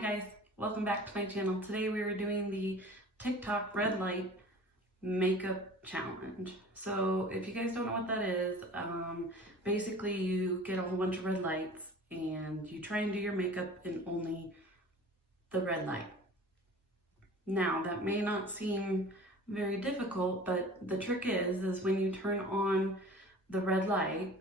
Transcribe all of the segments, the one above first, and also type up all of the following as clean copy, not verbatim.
guys, welcome back to my channel. Today we are doing the TikTok red light makeup challenge. So if you guys don't know what that is, basically you get a whole bunch of red lights and you try and do your makeup in only the red light. Now that may not seem very difficult, but the trick is when you turn on the red light,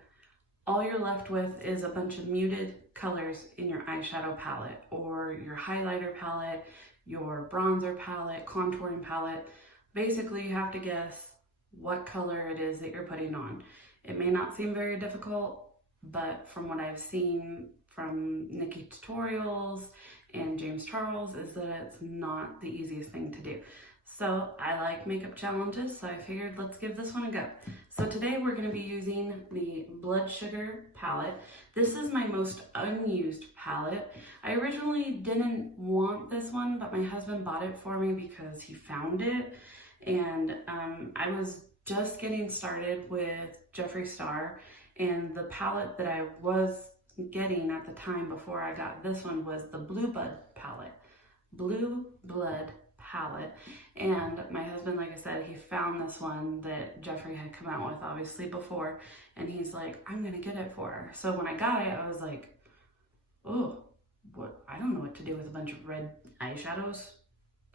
all you're left with is a bunch of muted colors in your eyeshadow palette or your highlighter palette, your bronzer palette, contouring palette. Basically, you have to guess what color it is that you're putting on. It may not seem very difficult, but from what I've seen from Nikki tutorials and James Charles is that it's not the easiest thing to do. So I like makeup challenges, so I figured let's give this one a go. So today we're going to be using the Blood Sugar palette. This is my most unused palette. I originally didn't want this one, but my husband bought it for me because he found it. And I was just getting started with Jeffree Star, and the palette that I was getting at the time before I got this one was the Blue Blood palette. And my husband, like I said, he found this one that Jeffree had come out with obviously before, and he's like, I'm gonna get it for her. So when I got it, I was like, oh, what? I don't know what to do with a bunch of red eyeshadows.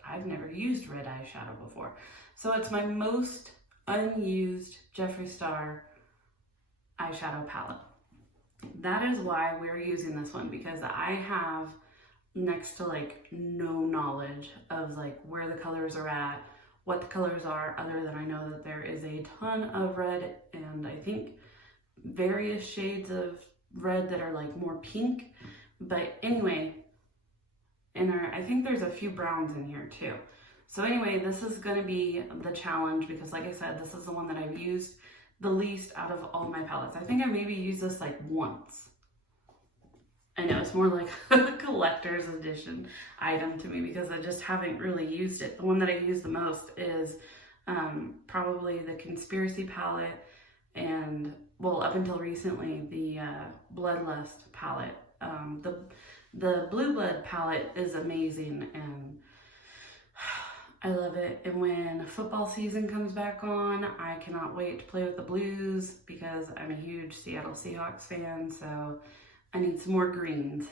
I've never used red eyeshadow before. So it's my most unused Jeffree Star eyeshadow palette. That is why we're using this one, because I have next to like no knowledge of like where the colors are at, what the colors are, other than I know that there is a ton of red and I think various shades of red that are like more pink. But anyway, I think there's a few browns in here too. So anyway, this is going to be the challenge because like I said, this is the one that I've used the least out of all my palettes. I think I maybe used this like once. I know it's more like a collector's edition item to me because I just haven't really used it. The one that I use the most is probably the Conspiracy palette and, well, up until recently, the Bloodlust palette. The Blue Blood palette is amazing and I love it. And when football season comes back on, I cannot wait to play with the Blues because I'm a huge Seattle Seahawks fan, so I need some more greens.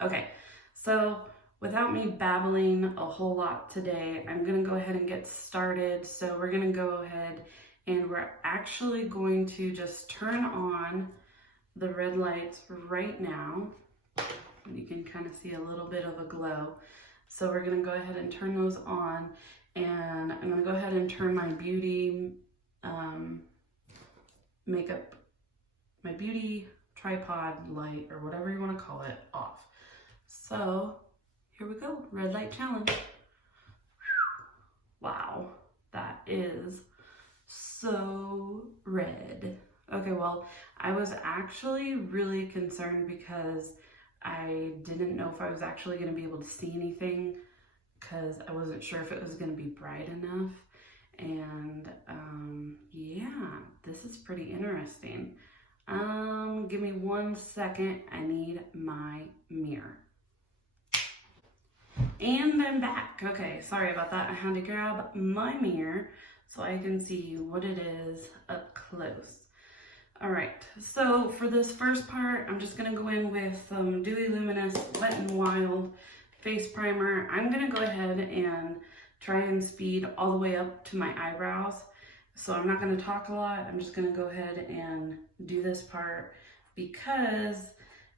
Okay, so without me babbling a whole lot today, I'm gonna go ahead and get started. So we're gonna go ahead and we're actually going to just turn on the red lights right now. You can kind of see a little bit of a glow. So we're gonna go ahead and turn those on, and I'm gonna go ahead and turn my beauty makeup, my beauty tripod light, or whatever you want to call it, off. So here we go, red light challenge. Wow, that is so red. Okay, well, I was actually really concerned because I didn't know if I was actually going to be able to see anything because I wasn't sure if it was going to be bright enough. And yeah, this is pretty interesting. Give me 1 second. I need my mirror. And I'm back. Okay, sorry about that. I had to grab my mirror so I can see what it is up close. All right, so for this first part, I'm just gonna go in with some Dewy Luminous Wet n Wild face primer. I'm gonna go ahead and try and speed all the way up to my eyebrows. So I'm not gonna talk a lot. I'm just gonna go ahead and do this part because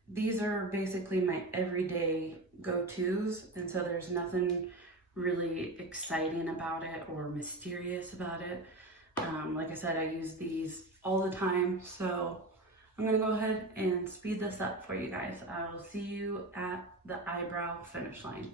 these are basically my everyday go-tos. And so there's nothing really exciting about it or mysterious about it. Like I said, I use these all the time, so I'm gonna go ahead and speed this up for you guys. I'll see you at the eyebrow finish line.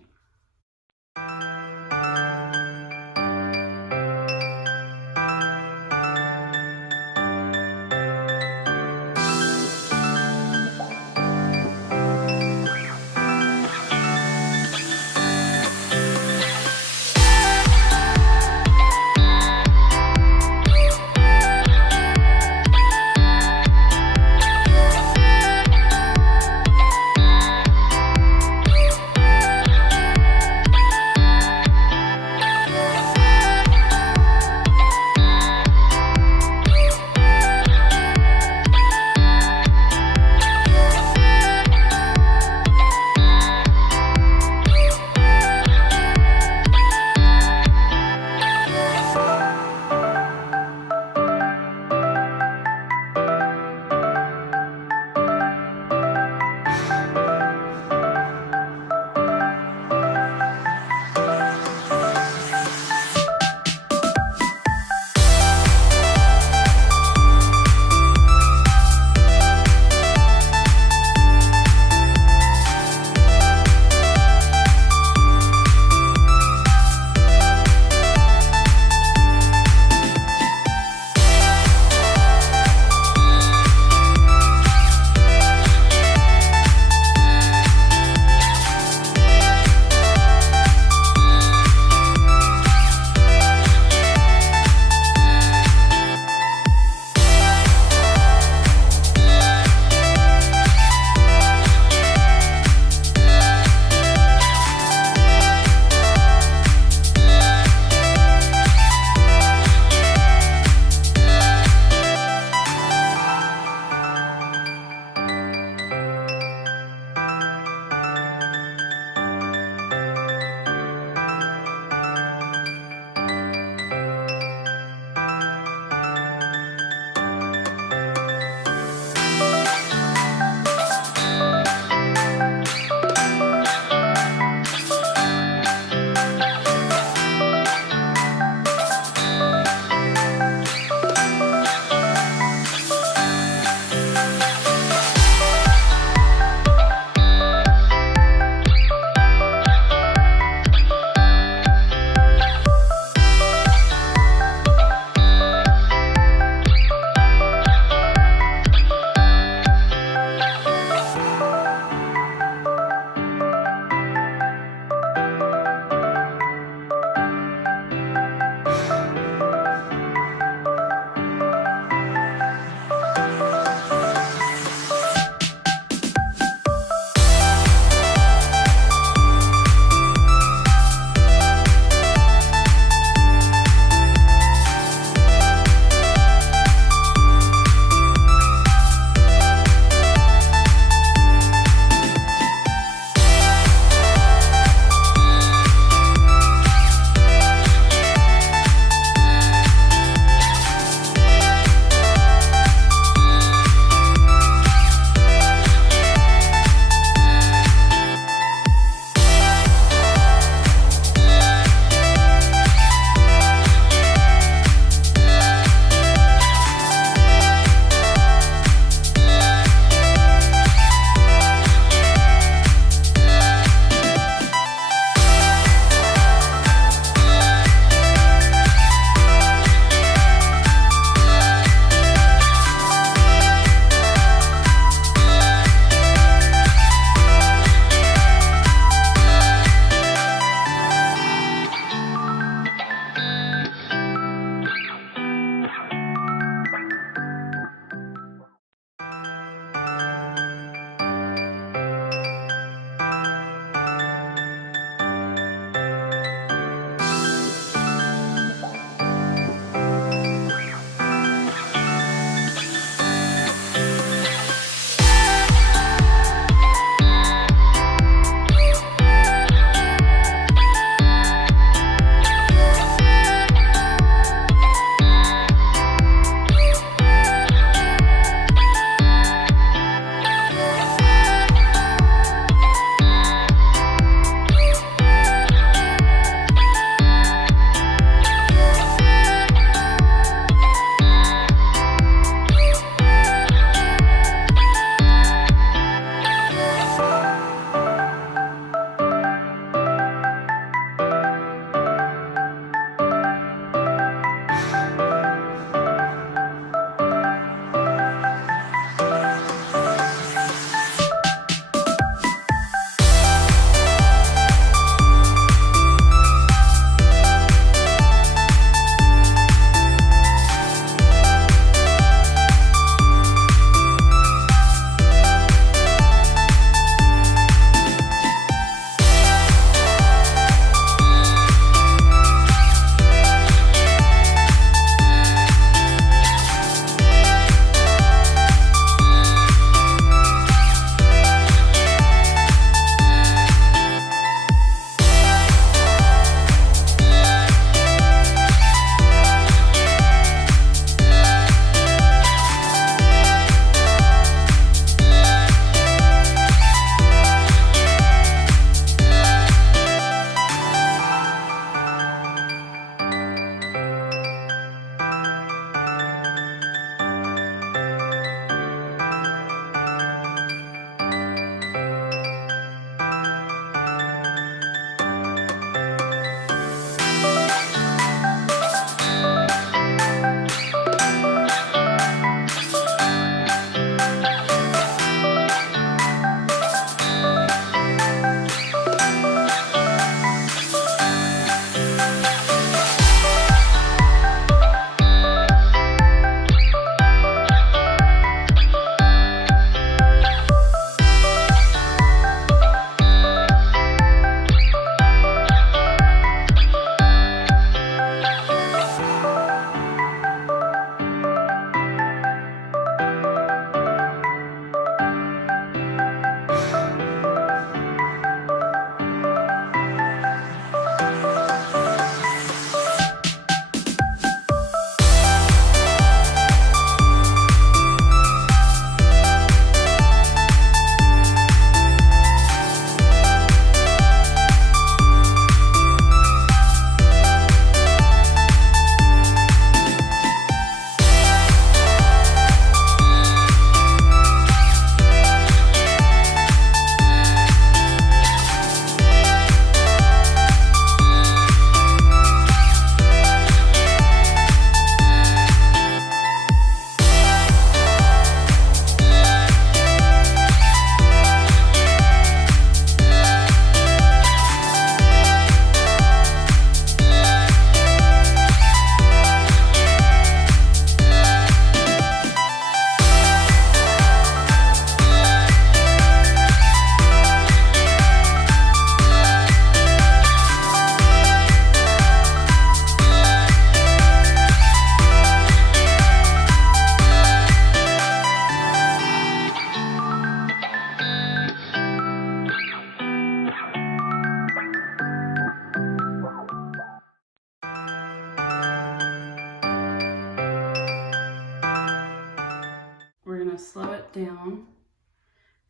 gonna slow it down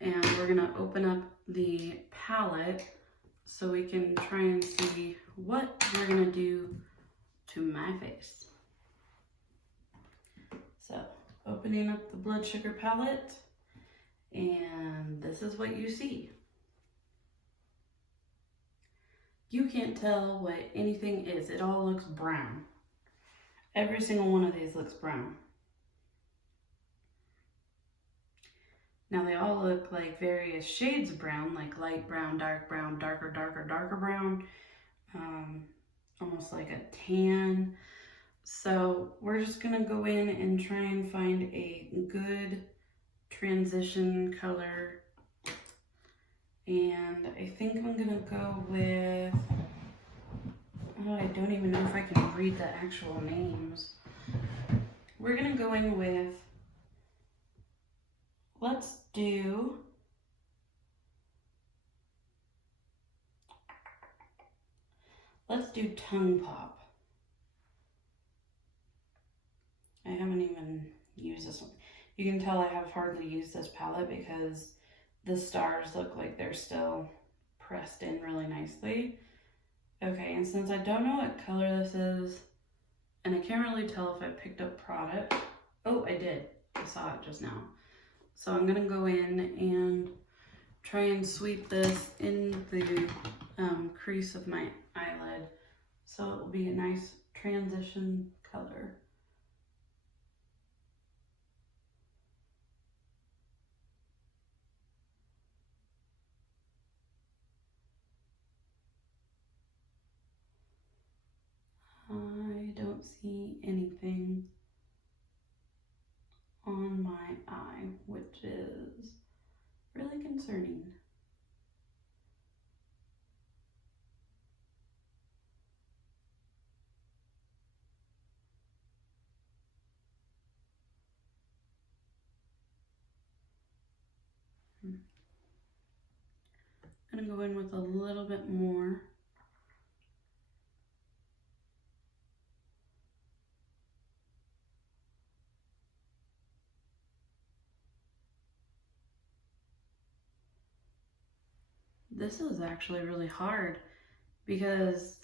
and we're gonna open up the palette so we can try and see what we're gonna do to my face. So, opening up the blood sugar palette, and this is what you see. You can't tell what anything is. It all looks brown. Every single one of these looks brown. Now they all look like various shades of brown, like light brown, darker, darker brown, almost like a tan. So we're just gonna go in and try and find a good transition color. And I think I'm gonna go with, oh, I don't even know if I can read the actual names. We're gonna go in with, let's do Tongue Pop. I haven't even used this one. You can tell I have hardly used this palette because the stars look like they're still pressed in really nicely. Okay, and since I don't know what color this is, and I can't really tell if I picked up product. Oh, I did. I saw it just now. So I'm gonna go in and try and sweep this in the crease of my eyelid so it will be a nice transition color. I don't see anything on my eye, which is really concerning. I'm gonna go in with a little bit more. This is actually really hard because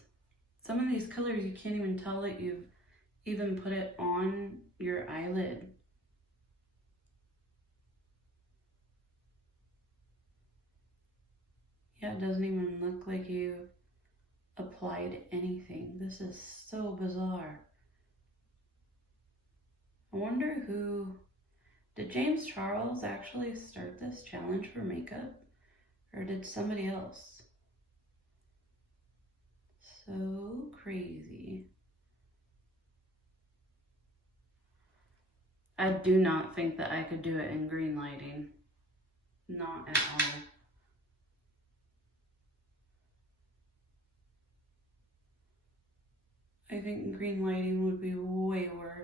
some of these colors you can't even tell that you've even put it on your eyelid. Yeah, it doesn't even look like you applied anything. This is so bizarre. I wonder did James Charles actually start this challenge for makeup? Or did somebody else? So crazy. I do not think that I could do it in green lighting. Not at all. I think green lighting would be way worse.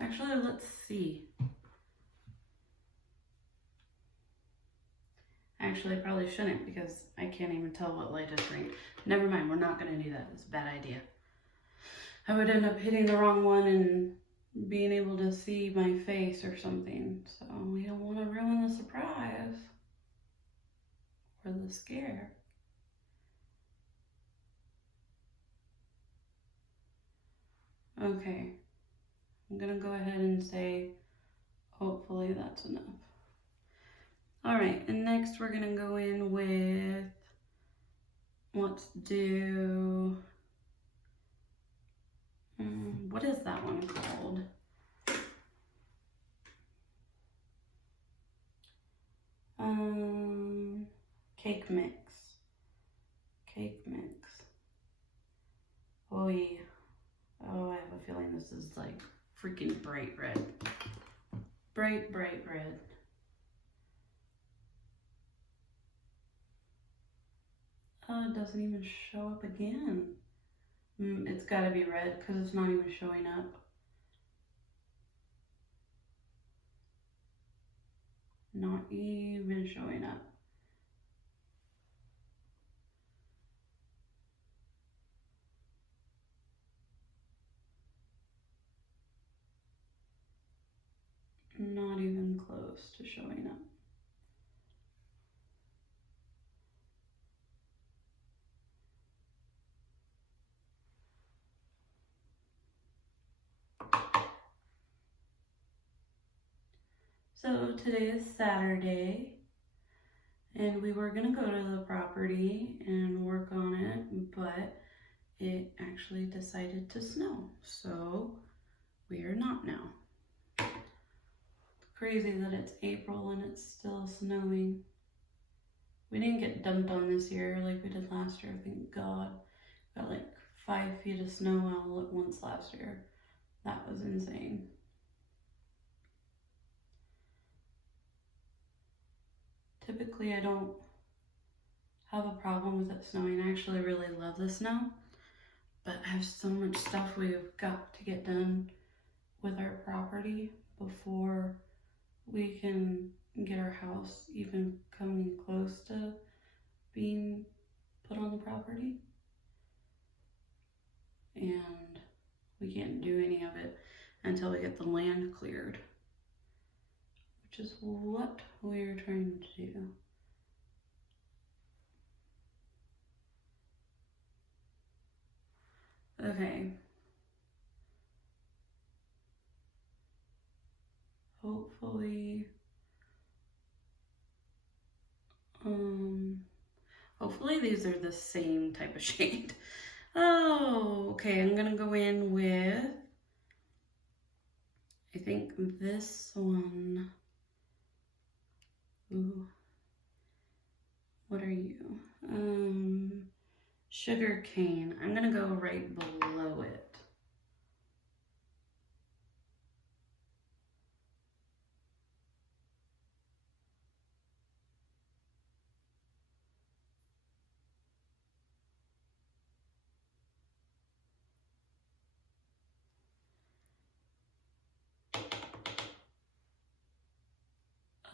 Actually, let's see. Actually, I probably shouldn't because I can't even tell what light is green. Never mind, we're not gonna do that. It's a bad idea. I would end up hitting the wrong one and being able to see my face or something. So we don't want to ruin the surprise or the scare. Okay, I'm gonna go ahead and say, hopefully that's enough. All right, and next we're gonna go in with, let's do, what is that one called? Cake mix. Cake mix. Oh yeah. Oh, I have a feeling this is like freaking bright red. Bright red. Oh, it doesn't even show up again. It's gotta be red because it's not even showing up. Not even showing up. close to showing up. So today is Saturday, and we were gonna go to the property and work on it, but it actually decided to snow, so we are not now. It's crazy that it's April and it's still snowing. We didn't get dumped on this year like we did last year, thank God. Got like 5 feet of snow all at once last year. That was insane. Typically I don't have a problem with it snowing. I actually really love the snow, but I have so much stuff we've got to get done with our property before we can get our house even coming close to being put on the property. And we can't do any of it until we get the land cleared, which is what we're trying to do. Okay. Hopefully these are the same type of shade. Oh, okay, I'm gonna go in with, I think this one. Ooh, what are you? Sugar cane. I'm gonna go right below it.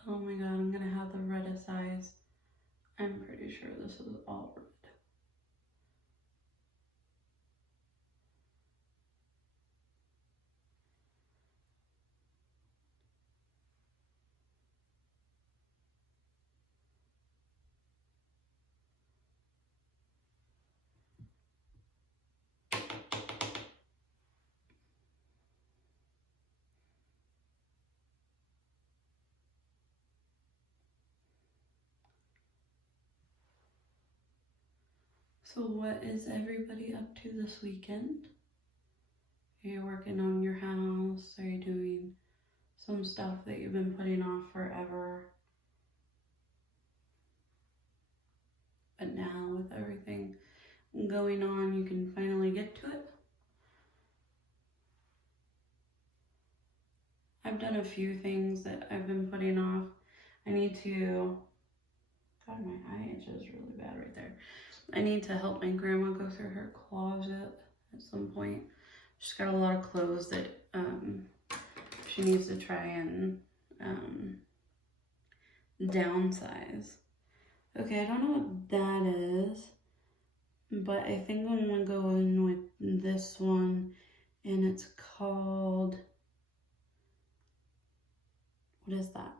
Oh my God, I'm gonna have the reddest eyes. I'm pretty sure this is all red. So what is everybody up to this weekend? Are you working on your house? Are you doing some stuff that you've been putting off forever? But now with everything going on, you can finally get to it. I've done a few things that I've been putting off. I need to, God, my eye itches really bad right there. I need to help my grandma go through her closet at some point. She's got a lot of clothes that she needs to try and downsize. Okay, I don't know what that is, but I think I'm gonna go in with this one, and it's called, what is that?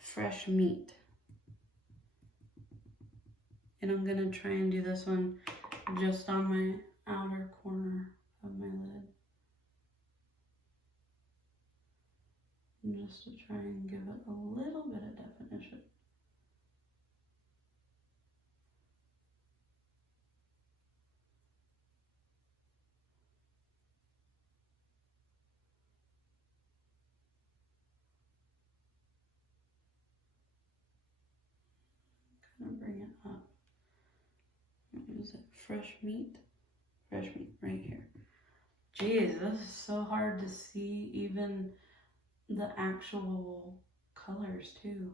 Fresh meat. And I'm gonna try and do this one just on my outer corner of my lid. Just to try and give it a little bit of definition. Kind of bring it up. What is it? Fresh meat? Fresh meat right here. Jeez, this is so hard to see even the actual colors too.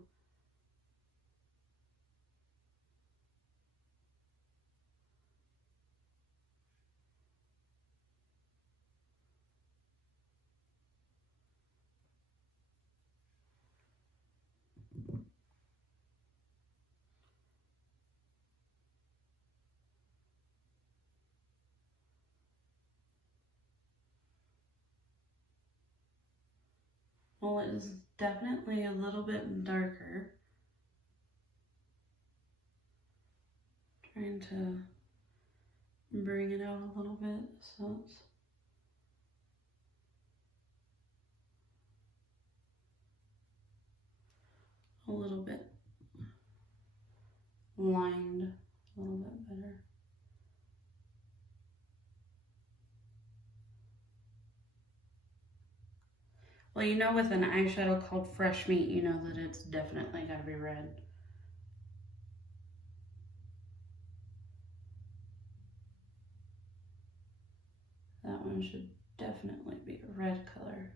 Well, it is definitely a little bit darker. Trying to bring it out a little bit so it's a little bit lined a little bit better. Well, you know, with an eyeshadow called Fresh Meat, you know that it's definitely got to be red. That one should definitely be a red color.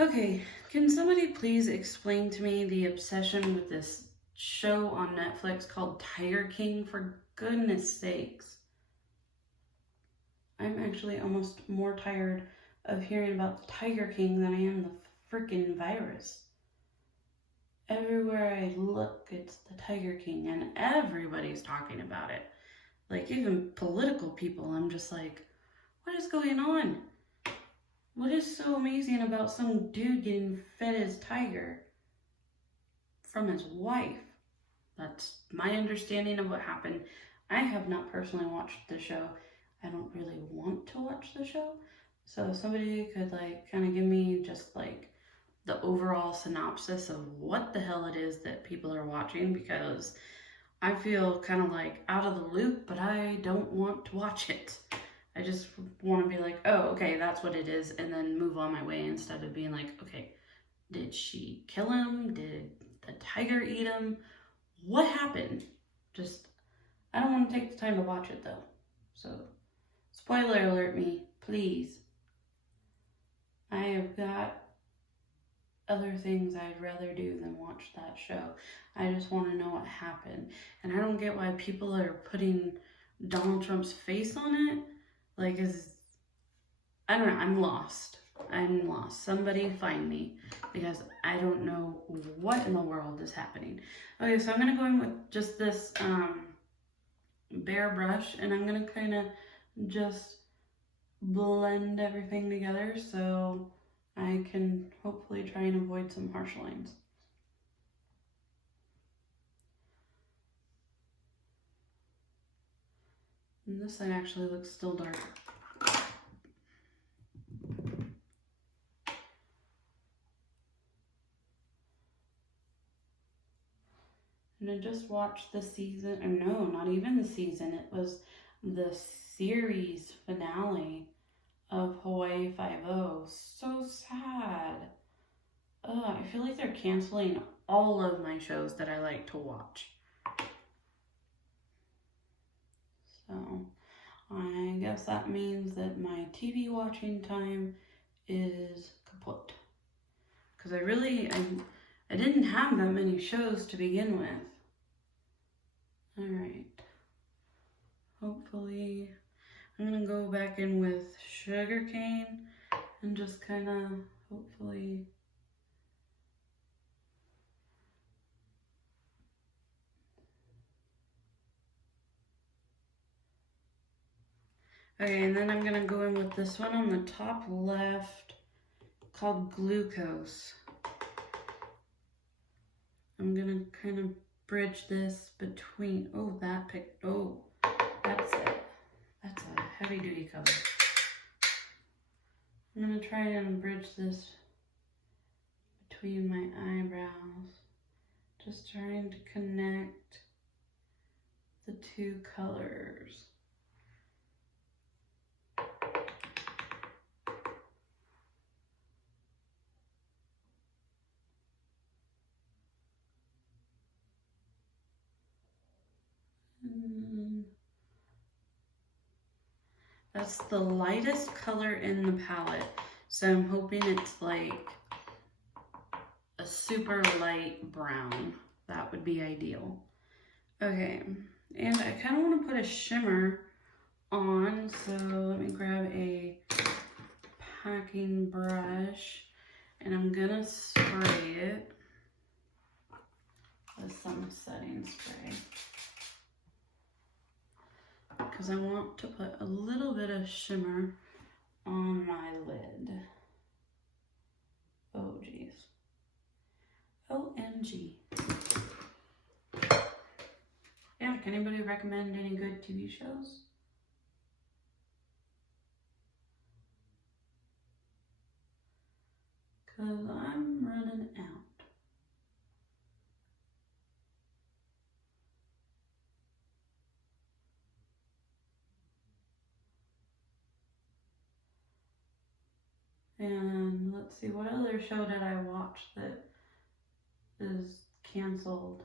Okay, can somebody please explain to me the obsession with this show on Netflix called Tiger King, for goodness sakes? I'm actually almost more tired of hearing about the Tiger King than I am the freaking virus. Everywhere I look, it's the Tiger King, and everybody's talking about it. Like, even political people, I'm just like, what is going on? What is so amazing about some dude getting fed his tiger from his wife? That's my understanding of what happened. I have not personally watched the show. I don't really want to watch the show. So if somebody could like kind of give me just like the overall synopsis of what the hell it is that people are watching, because I feel kind of like out of the loop, but I don't want to watch it. I just want to be like, oh, okay, that's what it is, and then move on my way instead of being like, okay, did she kill him? Did the tiger eat him? What happened? Just, I don't want to take the time to watch it though. So, spoiler alert me, please. I have got other things I'd rather do than watch that show. I just want to know what happened. And I don't get why people are putting Donald Trump's face on it. Like, I don't know, I'm lost. I'm lost. Somebody find me, because I don't know what in the world is happening. Okay, so I'm going to go in with just this bare brush, and I'm going to kind of just blend everything together so I can hopefully try and avoid some harsh lines. And this side actually looks still dark. And I just watched the season, or no, not even the season, it was the series finale of Hawaii Five-0. So sad. I feel like they're canceling all of my shows that I like to watch. So, I guess that means that my TV watching time is kaput. Because I didn't have that many shows to begin with. Alright. Hopefully, I'm going to go back in with sugarcane and just kind of hopefully okay, and then I'm going to go in with this one on the top left called Glucose. I'm going to kind of bridge this between, that's it. That's a heavy duty color. I'm going to try and bridge this between my eyebrows. Just trying to connect the two colors. That's the lightest color in the palette, so I'm hoping it's like a super light brown. That would be ideal. Okay, and I kind of want to put a shimmer on, so let me grab a packing brush, and I'm gonna spray it with some setting spray. because I want to put a little bit of shimmer on my lid. Oh geez. OMG. Yeah, can anybody recommend any good TV shows? Because I'm running out. And let's see, what other show did I watch that is canceled?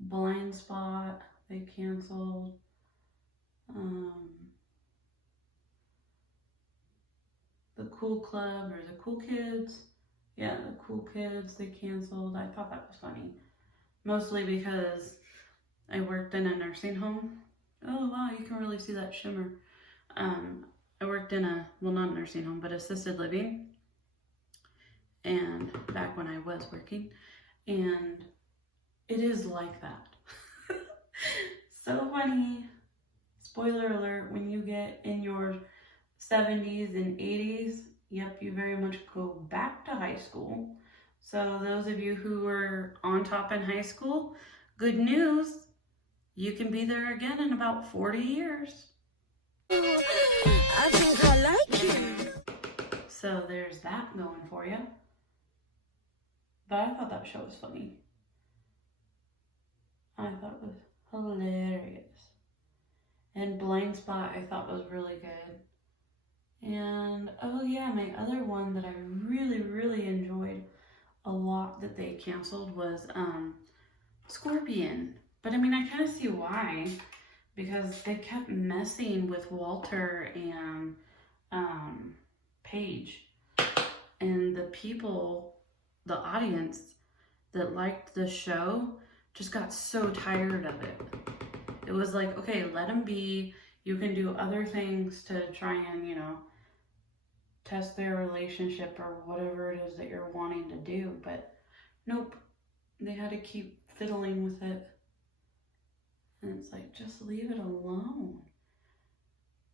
Blind Spot, they canceled. The Cool Club or the Cool Kids. Yeah, the Cool Kids, they canceled. I thought that was funny. Mostly because I worked in a nursing home. Oh wow, you can really see that shimmer. I worked in a, well, not a nursing home, but assisted living. And back when I was working, and it is like that. So funny. Spoiler alert, when you get in your 70s and 80s, yep, you very much go back to high school. So those of you who were on top in high school, good news, you can be there again in about 40 years. I think I like you. So there's that going for you. But I thought that show was funny. I thought it was hilarious. And Blind Spot I thought was really good. And oh yeah, my other one that I really enjoyed a lot that they canceled was Scorpion. But I mean, I kind of see why, because they kept messing with Walter and Paige, and the people, the audience that liked the show just got so tired of it. It was like, okay, let them be. You can do other things to try and, you know, test their relationship or whatever it is that you're wanting to do. But nope, they had to keep fiddling with it. And it's like, just leave it alone.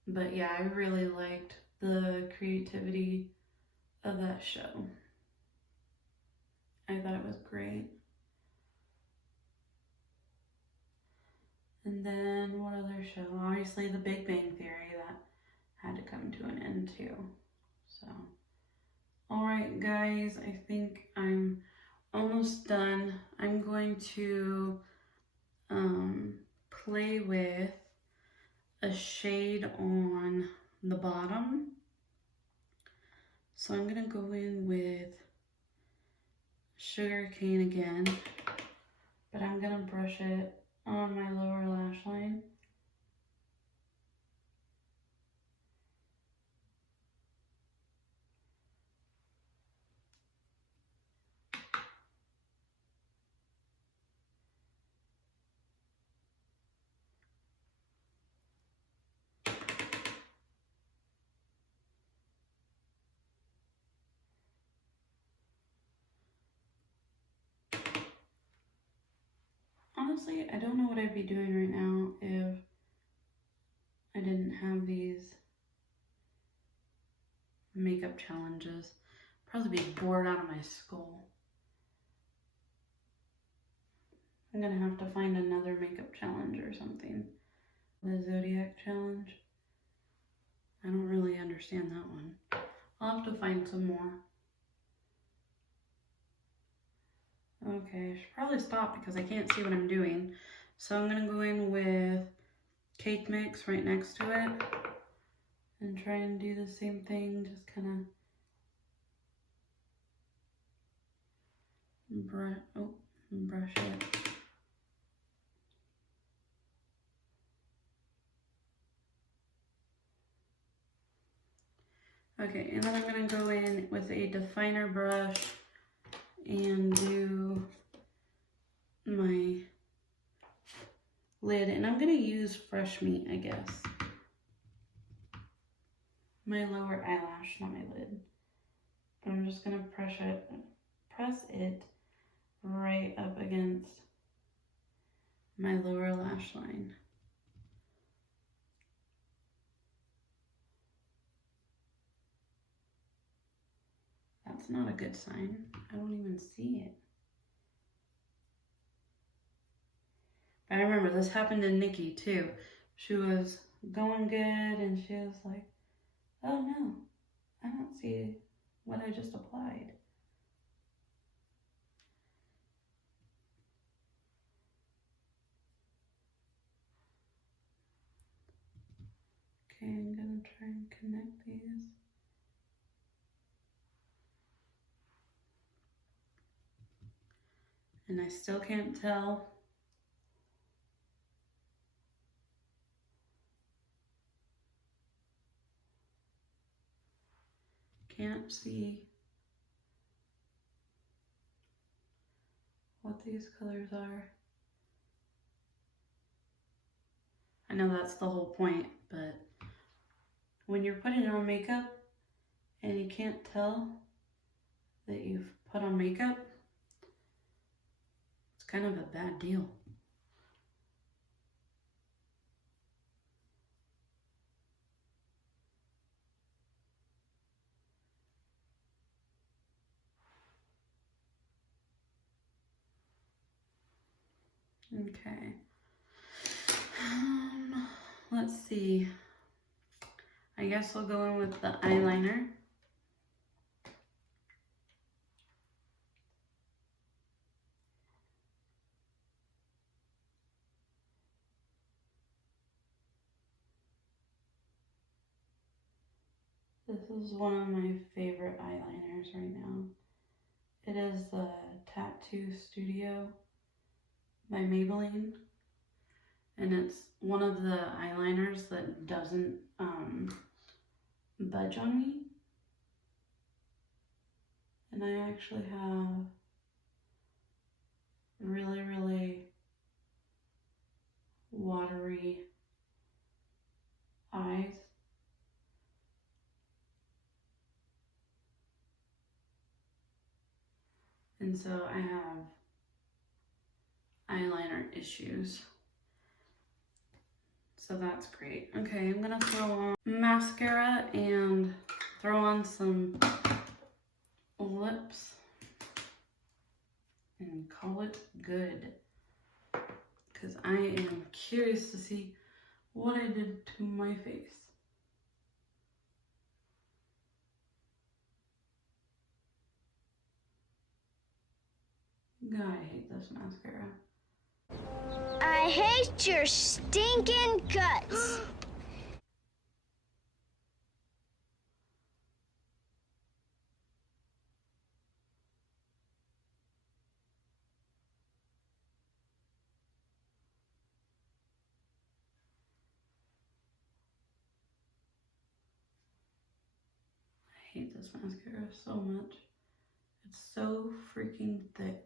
But yeah, I really liked the creativity of that show. I thought it was great. And then what other show? Obviously The Big Bang Theory, that had to come to an end too. So, all right guys, I think I'm almost done. I'm going to play with a shade on the bottom. So I'm gonna go in with Sugar Cane again, but I'm gonna brush it on my lower lash line. Honestly, I don't know what I'd be doing right now if I didn't have these makeup challenges. Probably be bored out of my skull. I'm gonna have to find another makeup challenge or something. The Zodiac challenge. I don't really understand that one. I'll have to find some more. Okay, I should probably stop because I can't see what I'm doing. So I'm gonna go in with cake mix right next to it and try and do the same thing, just kind of brush it. Okay, and then I'm gonna go in with a definer brush and do my lid, and I'm gonna use Fresh Meat, I guess. My lower eyelash, not my lid. But I'm just gonna press it right up against my lower lash line. That's not a good sign. I don't even see it. I remember this happened to Nikki too. She was going good and she was like, oh no, I don't see what I just applied. Okay, I'm gonna try and connect these. And I still can't tell. Can't see what these colors are. I know that's the whole point, but when you're putting on makeup and you can't tell that you've put on makeup, it's kind of a bad deal. Okay. Let's see. I guess we'll go in with the eyeliner. This is one of my favorite eyeliners right now. It is the Tattoo Studio by Maybelline. And it's one of the eyeliners that doesn't budge on me. And I actually have really, really watery eyes. And so I have eyeliner issues. So that's great. Okay, I'm gonna throw on mascara and throw on some lips and call it good. Because I am curious to see what I did to my face. God, I hate this mascara. I hate your stinking guts. I hate this mascara so much. It's so freaking thick.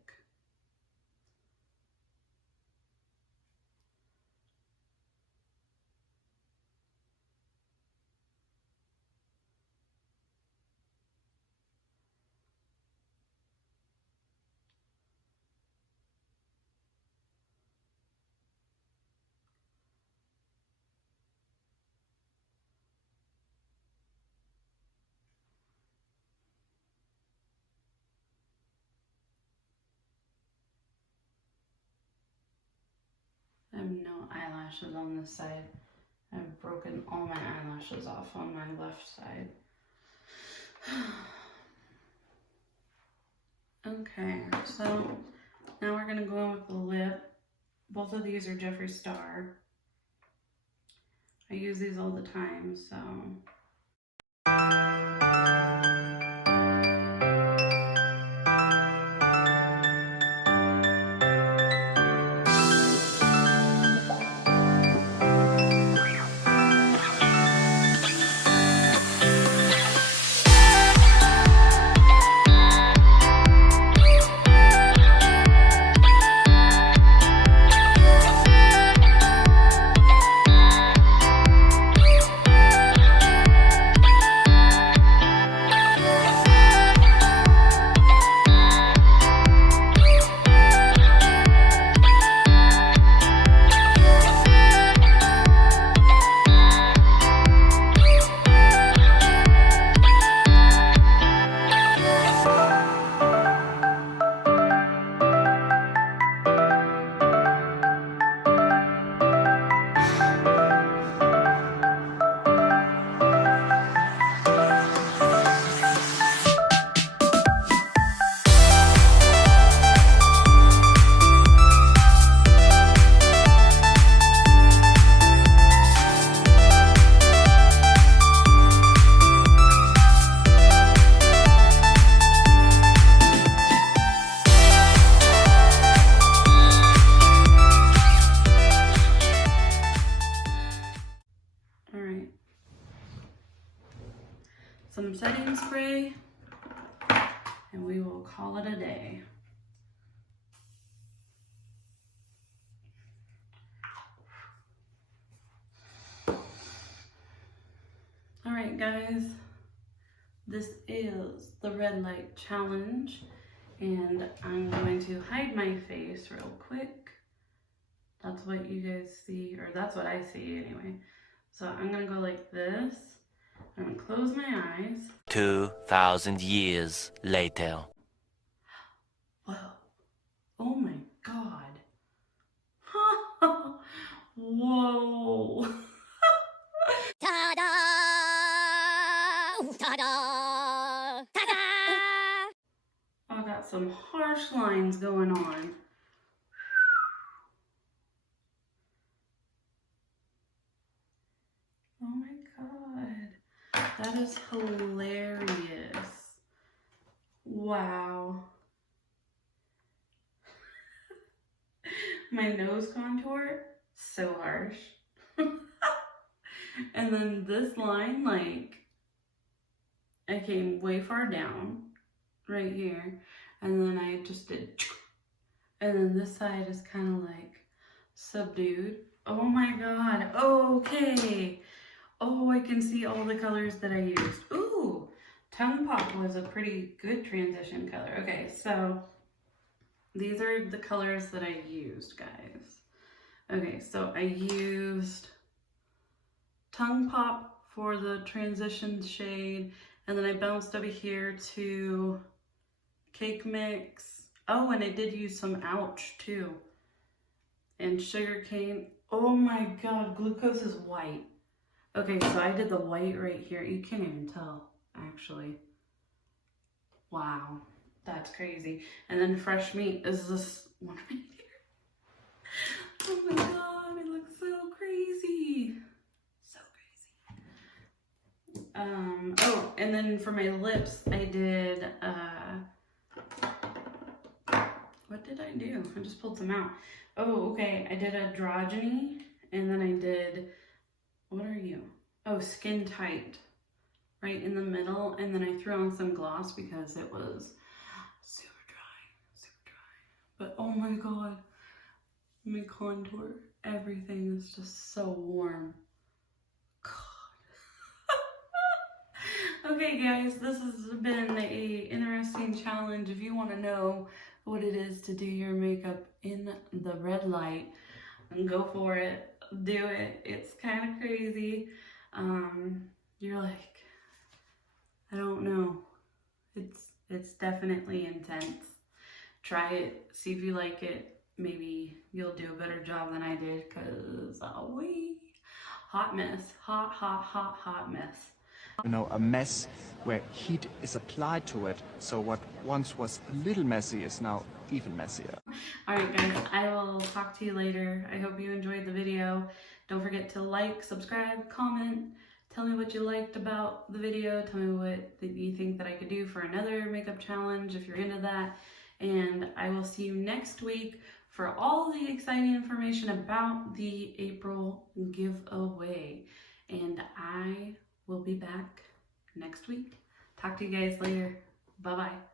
I have no eyelashes on this side. I've broken all my eyelashes off on my left side. Okay, so now we're gonna go in with the lip. Both of these are Jeffree Star. I use these all the time, so. tray and we will call it a day. All right, guys, this is the red light challenge, and I'm going to hide my face real quick. That's what you guys see, or that's what I see anyway. So I'm gonna go like this. I'm gonna close my eyes. 2,000 years later. Whoa. Oh my God. Whoa. Ta-da! Ta-da! Ta-da! I got some harsh lines going on. Oh my God. That is hilarious. Wow. My nose contour, so harsh. And then this line, like, I came way far down right here, and then I just did, and then this side is kind of like subdued. Oh my God. Okay. Oh, I can see all the colors that I used. Ooh, Tongue Pop was a pretty good transition color. Okay, so these are the colors that I used, guys. Okay, so I used Tongue Pop for the transition shade, and then I bounced over here to Cake Mix. Oh, and I did use some Ouch too. And Sugar Cane. Oh my God, Glucose is white. Okay, so I did the white right here. You can't even tell, actually. Wow, that's crazy. And then Fresh Meat is this one right here. Oh my God, it looks so crazy. So crazy. Oh, and then for my lips, I did, what did I do? I just pulled some out. Oh, okay, I did Androgyny, and then I did, what are you? Oh, Skin Tight, right in the middle, and then I threw on some gloss because it was super dry. But oh my God, my contour, everything is just so warm. God. Okay, guys, this has been a interesting challenge. If you want to know what it is to do your makeup in the red light, go for it. Do it. It's kind of crazy. You're like, I don't know. It's definitely intense. Try it. See if you like it. Maybe you'll do a better job than I did, because hot mess. Hot mess. You know, a mess where heat is applied to it, so what once was a little messy is now even messier. Alright guys, I will talk to you later. I hope you enjoyed the video. Don't forget to like, subscribe, comment, tell me what you liked about the video, tell me what you think that I could do for another makeup challenge if you're into that, and I will see you next week for all the exciting information about the April giveaway, and I will be back next week. Talk to you guys later. Bye-bye.